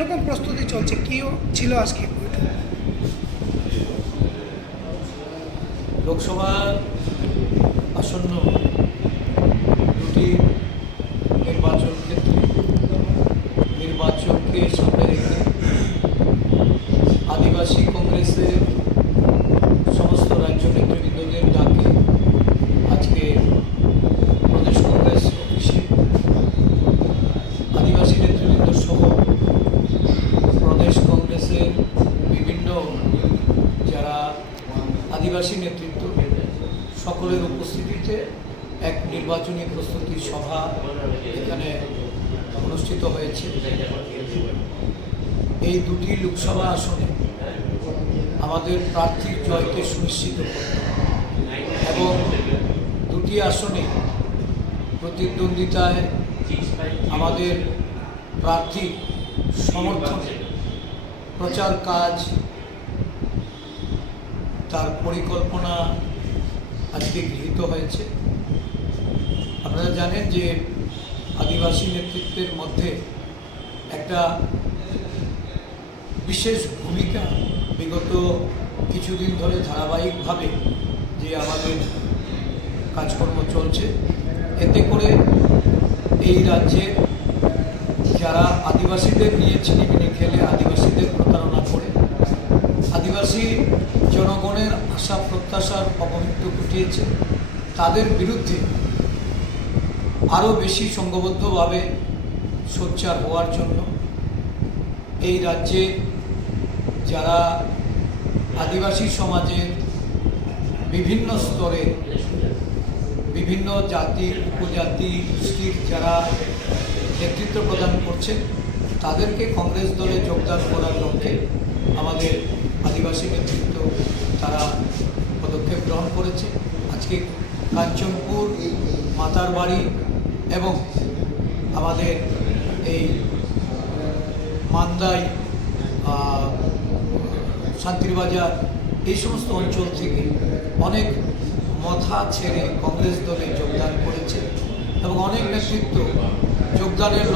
কীরকম প্রস্তুতি চলছে? কী ছিল আজকে? লোকসভা আসন্ন দুটি নির্বাচন ক্ষেত্রে নির্বাচনকে সামনে রেখে আদিবাসী কংগ্রেসের উল্লাসী নেতৃত্ব সকলের উপস্থিতিতে এক নির্বাচনী প্রস্তুতি সভা এখানে অনুষ্ঠিত হয়েছে। এই দুটি লোকসভা আসনে আমাদের প্রার্থীর জয়কে সুনিশ্চিত এবং দুটি আসনে প্রতিদ্বন্দ্বিতায় আমাদের প্রার্থী সমর্থন প্রচার কাজ তার পরিকল্পনা আজকে গৃহীত হয়েছে। আপনারা জানেন যে আদিবাসী নেতৃত্বের মধ্যে একটা বিশেষ ভূমিকা বিগত কিছুদিন ধরে ধারাবাহিকভাবে যে আমাদের কাজকর্ম চলছে, এতে করে এই রাজ্যে যারা আদিবাসীদের নিয়ে ছিনিমিনি খেলে, আদিবাসীদের প্রতারণা করে, আদিবাসী জনগণের আশা, প্রত্যাশার অবমৃত্যু ঘটিয়েছে। তাদের বিরুদ্ধে আরও বেশি সংঘবদ্ধভাবে সোচ্চার হওয়ার জন্য এই রাজ্যে যারা আদিবাসী সমাজের বিভিন্ন স্তরে, বিভিন্ন জাতি, উপজাতি গোষ্ঠীর যারা নেতৃত্ব প্রদান করছেন তাদেরকে কংগ্রেস দলে যোগদান করার লক্ষ্যে আমাদের আদিবাসী নেতৃত্ব তারা পদক্ষেপ গ্রহণ করেছে। আজকে কাঞ্চনপুর, মাতার বাড়ি এবং আমাদের এই মান্দাই শান্তিরবাজার এই সমস্ত অঞ্চল থেকে অনেক মথা ছেড়ে কংগ্রেস দলে যোগদান করেছে এবং অনেক নেতৃত্ব যোগদানের